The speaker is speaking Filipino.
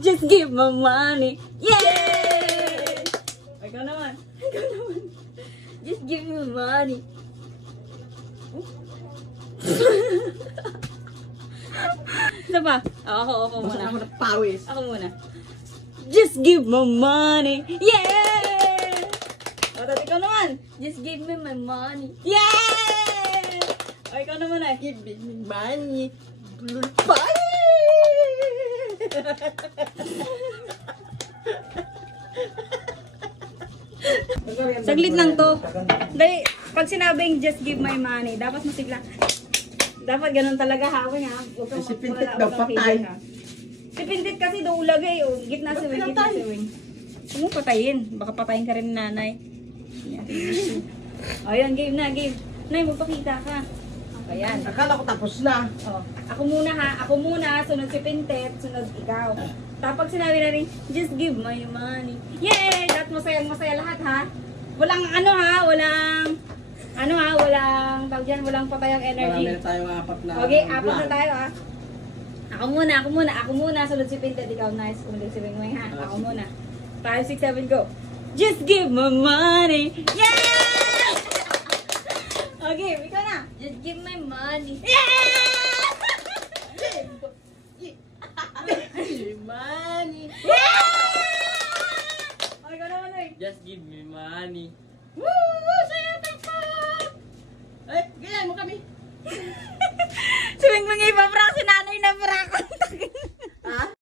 Just give me money. Yay! Ikaw naman. Ikaw naman. Just give me money. Isa pa. Ako muna. Ako na pawis. Ako muna. Just give me money. Yay! O, tapos ikaw naman. Just give me my money. Yay! O, ikaw naman ay. Give me money. Lulpay! Saglit lang to. Dahil, pag sinabing just give my money, dapat masigla. Dapat ganun talaga hawin ha. Si Pintit daw patay. Si Pintit kasi daw ulagay. O, gitna si Wing, gitna si Wing. Huwag mo patayin. Baka patayin ka rin ni nanay. O, yan, game na, game. Nay, magpakita ka. Ayan. Akala ko tapos na. O, ako muna ha. Ako muna, sunod si Pintit, sunod ikaw. Tapos sinabi na rin, just give my money. Yay! Dapat masaya lahat ha. Walang ano ha, walang tawag dyan, walang patayang energy. Marami na tayong apat na. Okay, apat na tayo ha. Ako muna, sunod si Pintet, ikaw nice, sunod si Wingwing ha. Ako muna. 5, 6, 7, go. Just give my money. Yeah! Okay, ikaw na. Just give my money. Yeah! Money. Yeah! Okay, ikaw naman eh. Just give me money. Woo! Saya tapat! Eh, ganyan mo kami. Si Wingwing ipaprank si